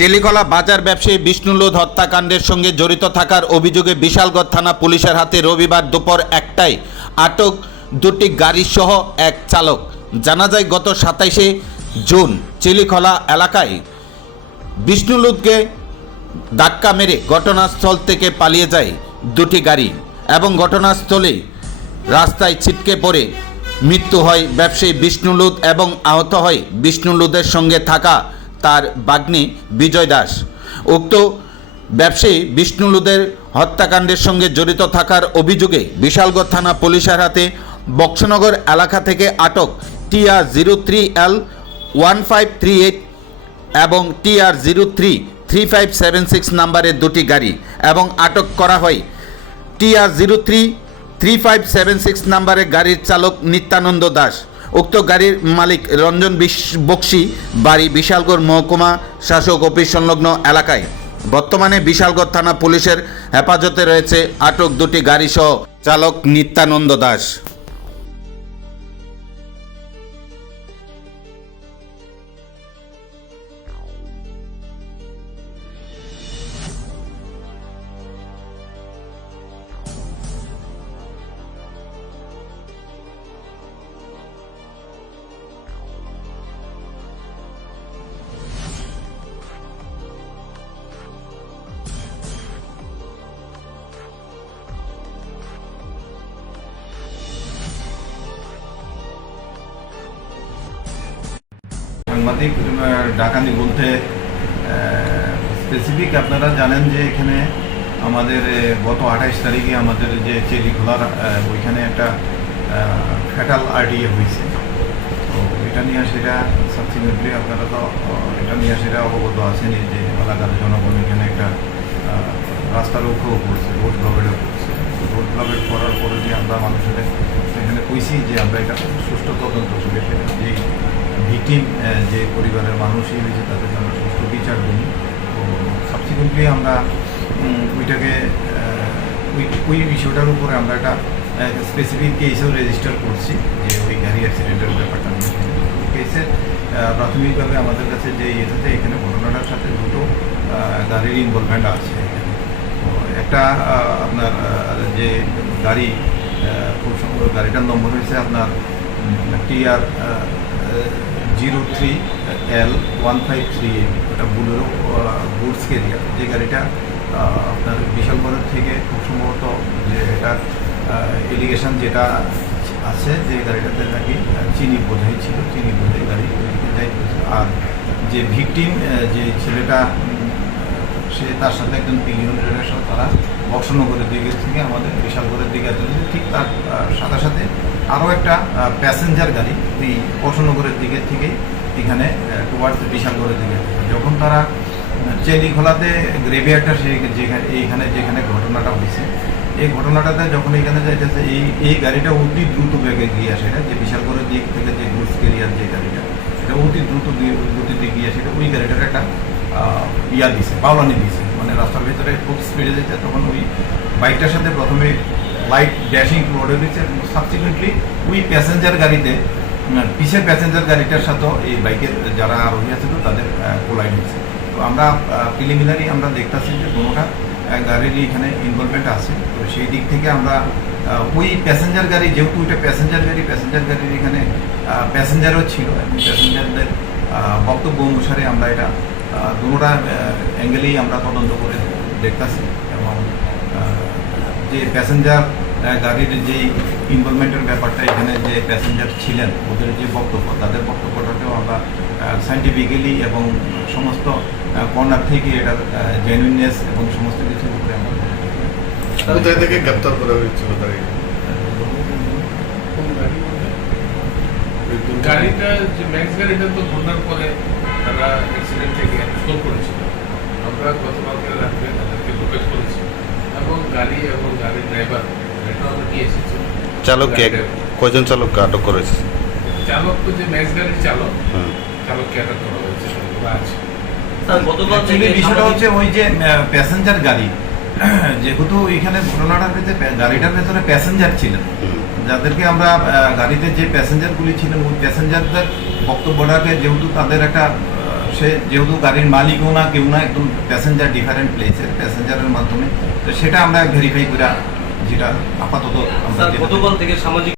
চেলিকলা বাজার ব্যবসায়ী বিষ্ণুলোধ হত্যাকাণ্ডের সঙ্গে জড়িত থাকার অভিযোগে বিশালগড় থানা পুলিশের হাতে রবিবার দুপুর একটায় আটক দুটি গাড়িসহ এক চালক। জানা যায়, গত সাতাইশে জুন চিলিখলা এলাকায় বিষ্ণুলুদকে ধাক্কা মেরে ঘটনাস্থল থেকে পালিয়ে যায় দুটি গাড়ি এবং ঘটনাস্থলে রাস্তায় ছিটকে পড়ে মৃত্যু হয় ব্যবসায়ী বিষ্ণুলুদ এবং আহত হয় বিষ্ণুলুদের সঙ্গে থাকা তার বাগ্নি বিজয় দাস। উক্ত ব্যবসায়ী বিষ্ণুলুদের হত্যাকাণ্ডের সঙ্গে জড়িত থাকার অভিযোগে বিশালগড় থানা পুলিশের হাতে বক্সনগর এলাকা থেকে আটক TR zero three L one five three eight এবং TR zero three three five seven six নাম্বারের দুটি গাড়ি এবং আটক করা হয়। TR zero three three five seven six নাম্বারের গাড়ির চালক নিত্যানন্দ দাস। উক্ত গাড়ির মালিক রঞ্জন বক্সি, বাড়ি বিশালগড় মহকুমা শাসক অফিস সংলগ্ন এলাকায়। বর্তমানে বিশালগড় থানা পুলিশের হেফাজতে রয়েছে আটক দুটি গাড়ি সহ চালক নিত্যানন্দ দাস। সাংবাদিক ডাকানি বলতে স্পেসিফিক আপনারা জানেন যে এখানে আমাদের গত আঠাইশ তারিখে আমাদের যে চেলিখোলার আহ, ওইখানে একটা ফ্যাটাল আরডিএ হয়েছে। তো এটা নিয়ে সেটা সাবসিকুয়েন্টলি আপনারা তো এটা নিয়ে সেটা অবগত আছেন যে এলাকার জনগণ এখানে একটা রাস্তা রক্ষও করছে রোড ব্লকেটও করছে। রোড ব্লকেট করার পরে যে আমরা মানুষের এখানে কইছি যে আমরা এটা সুষ্ঠু তদন্ত করে যে ভিকটিম যে পরিবারের মানুষই হয়েছে, তাদের আমরা সুষ্ঠু বিচার দিই তো সাবসিকুয়েন্টলি আমরা ওইটাকে ওই ওই বিষয়টার উপরে আমরা একটা স্পেসিফিক কেসও রেজিস্টার করছি, যে ওই গাড়ি অ্যাক্সিডেন্টের ব্যাপারটা কেসের প্রাথমিকভাবে আমাদের কাছে যে এটাতে এখানে ঘটনাটার সাথে দুটো গাড়ির ইনভলভমেন্ট আছে একটা আপনার যে গাড়ি খুব সম্ভব গাড়িটার নম্বর হয়েছে আপনার TR zero three L one five three M ওটা বুলেরো গুডস কেরিয়ার যে গাড়িটা আপনার বিশালগড়ের থেকে খুব সম্ভবত যে এটার এলিগেশন যেটা আছে, যে গাড়িটাতে নাকি চিনি বোঝাই ছিল, চিনি বোঝাই গাড়ি আর যে ভিকটিম যে ছেলেটা সে তার সাথে একজন পিলিয়নের সাথে তারা বক্সনগরের দিকে থেকে আমাদের বিশালগড়ের দিকে আসছে ঠিক তার সাথে সাথে আরও একটা প্যাসেঞ্জার গাড়ি এই বক্সনগরের দিকে থেকে এখানে টুয়ার্ডস বিশালগড়ের দিকে যখন তারা চেলিখোলাতে গ্রেভিয়ারটা সে যেখানে, এইখানে যেখানে ঘটনাটা হয়েছে, এই ঘটনাটাতে যখন এখানে যাইতেছে, এই এই গাড়িটা অতি দ্রুত বেগে গিয়ে আসে। এটা যে বিশালগড়ের দিক থেকে যে গুডস কেরিয়ার যে গাড়িটা, এটা অতি দ্রুত গতিতে গিয়ে আসে ওই গাড়িটার একটা ইয়া দিছে বাউলানি দিছে। মানে রাস্তার ভিতরে খুব স্পিডে যেতে তখন ওই বাইকটার সাথে প্রথমে লাইট ড্যাশিং রোডে দিচ্ছে সাবসিকুয়েন্টলি ওই প্যাসেঞ্জার গাড়িতে উম, পিছের প্যাসেঞ্জার গাড়িটার সাথেও এই বাইকের যারা আরোহী আছে তো তাদের কোলাইড হয়েছে। তো আমরা প্রিলিমিনারি আমরা দেখতেছি যে কোনোটা গাড়িরই এখানে ইনভলভমেন্ট আছে। তো সেই দিক থেকে আমরা ওই প্যাসেঞ্জার গাড়ি যেহেতু ওইটা প্যাসেঞ্জার গাড়ি প্যাসেঞ্জার গাড়ির এখানে প্যাসেঞ্জারও ছিল প্যাসেঞ্জারদের বক্তব্য অনুসারে আমরা এটা দুটা অ্যাঙ্গেলেই আমরা তদন্ত করে দেখতেছি এবং যে প্যাসেঞ্জার গাড়ির যে ইনভলভমেন্টের ব্যাপারটা এখানে যে প্যাসেঞ্জার ছিলেন ওদের যে বক্তব্য তাদের বক্তব্যটাকেও আমরা সাইন্টিফিক্যালি এবং সমস্ত কর্নার থেকে এটার জেনুইননেস এবং সমস্ত কিছুর উপরে আমরা কোথায় থেকে গ্রেপ্তার করা হয়েছিল গাড়িটা যে ম্যাক্স গাড়িটা তো ঘটনার পরে তারা অ্যাক্সিডেন্ট থেকে করেছিল। আমরা গতকালকে রাত্রে তাদেরকে লোকেট করেছি। এবং গাড়ি এবং গাড়ির ড্রাইভার এটাও আমরা নিয়ে এসেছি? চালককে কয়জন চালককে আটক করেছে? চালক তো যে ম্যাক্স গাড়ির চালক চালককে আটক করা হয়েছে আছে। বিষয়টা হচ্ছে ওই যে প্যাসেঞ্জার গাড়ি। যেহেতু এখানে ঘটনাটার ভিতরে গাড়িটার ভেতরে প্যাসেঞ্জার ছিলেন। যাদেরকে আমরা গাড়িতে যে প্যাসেঞ্জারগুলি ছিলেন ওই প্যাসেঞ্জারদের বক্তব্যটাকে যেহেতু তাদের একটা সে যেহেতু গাড়ির মালিকও না কেউ না একদম প্যাসেঞ্জার ডিফারেন্ট প্লেসে প্যাসেঞ্জারের মাধ্যমে। তো সেটা আমরা ভেরিফাই করে যেটা আপাতত আমরা গতকাল থেকে সামাজিক